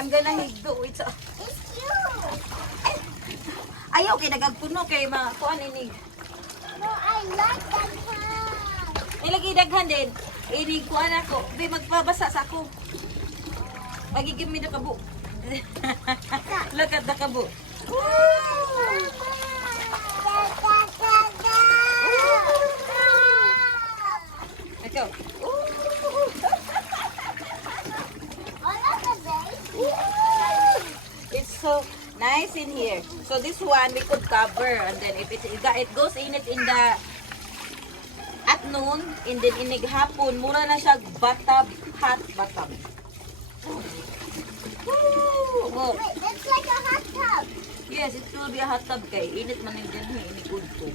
I'm gonna higdo. It's you. ayaw kay nagagpuno kay kuan inig. No, I like that one. Ilagi daghan din. Inig kuan ako. Di magpabasa sa ako. Magigim mi na kabo. Look at the kabo. Ikaw. It's so nice in here. So this one we could cover, and then if it goes in it in the at noon, and then inig hapon, mura na siya bathtub, hot bathtub. Oh. Wait, it's like a hot tub. Yes, it will be a hot tub kay init man din he inig udto.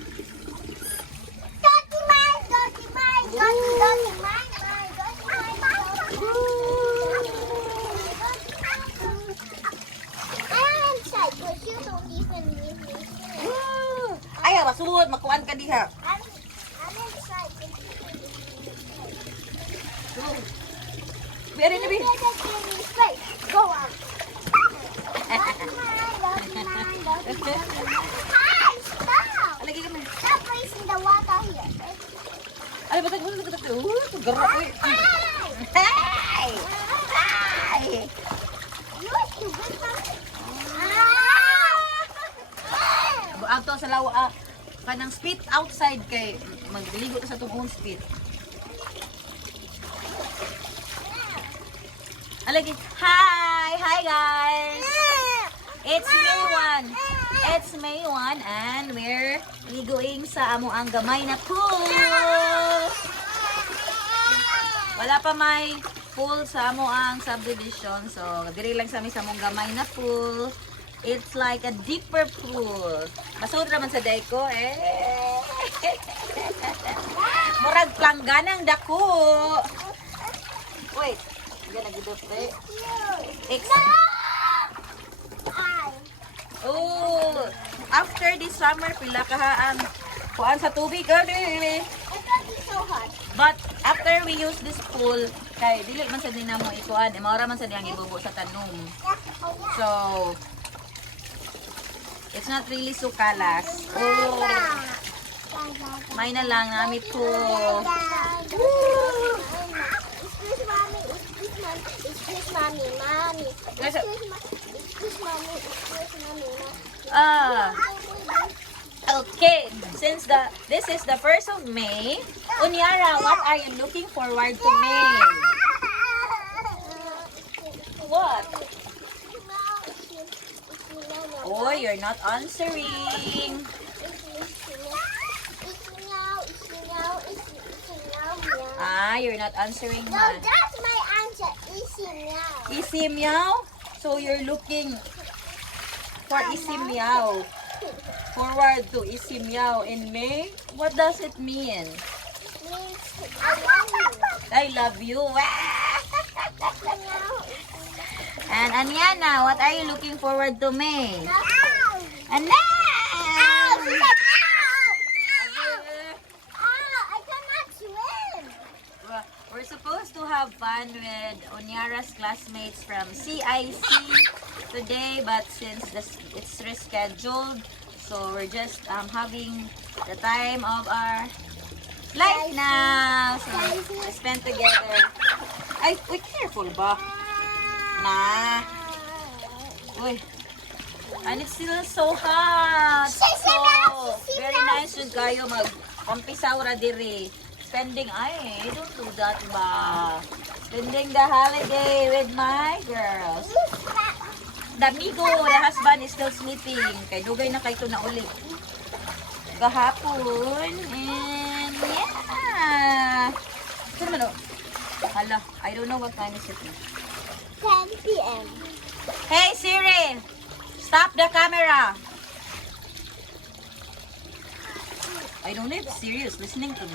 Doggy mine, doggy mine, doggy, doggy mine, mine, doggy mine, doggy mine. I'm inside, but you don't even leave me here. Ayaw, masulod, makuan ka diha. I'm inside, but you don't even leave me here. Very na bi. Straight, go out. Doggy mine, doggy mine, doggy mine. Hi, stop! Alagi kami. Stop placing the water here. Ay, batag mo sa garap ko. Hi! Hey! Hey! You are too good for me. Ato sa lawa kanang spit outside kay magligo ta sa tubong spit. Alagi. Hi! Hi guys! It's May 1. It's May 1 and we're ligoing sa amo ang gamay na pool. Wala pa may pool sa amo ang subdivision. So, diri lang sa among gamay na pool. It's like a deeper pool. Masud naman sa dayko eh. Murag plangganang dako. Wait. Gana gidot eh. Oh, after this summer pila ka ang kuan sa tubig gani. It's gonna be so hot. But after we use this pool, kay dili man sa dinamo ikuan, maura man sa diyang ibubo sa tanom. So it's not really so kalas. Oh, may na lang nami pool. Excuse mommy, excuse mommy, mommy. Excuse mommy, Okay, since this is the 1st of May, Unyara, what are you looking forward to May? What? Oh, you're not answering. You're not answering No, man. that's my answer. Easy meow. Isi meow? So you're looking for isi meow. Forward to isi meow in May? What does it mean? Means I love you. I love you. And Anyana, what are you looking forward to May? And I cannot swim. we're supposed to have fun with Onyara's classmates from CIC today, but since it's rescheduled, so we're just having the time of our life now. So we spend together. Ay, wait, careful ba? Nah. Uy. And it's still so hot. So, very nice yun kayo mag-kampisaw ra diri. Spending, don't do that ba? Spending the holiday with my girls. The amigo, the husband is still sleeping. Kay dugay na kay ito na ulit. Kahapon. And yeah. Saan man o? Hala, I don't know what time is it. 10 p.m. Hey Siri! Stop the camera! I don't know if Siri is listening to me.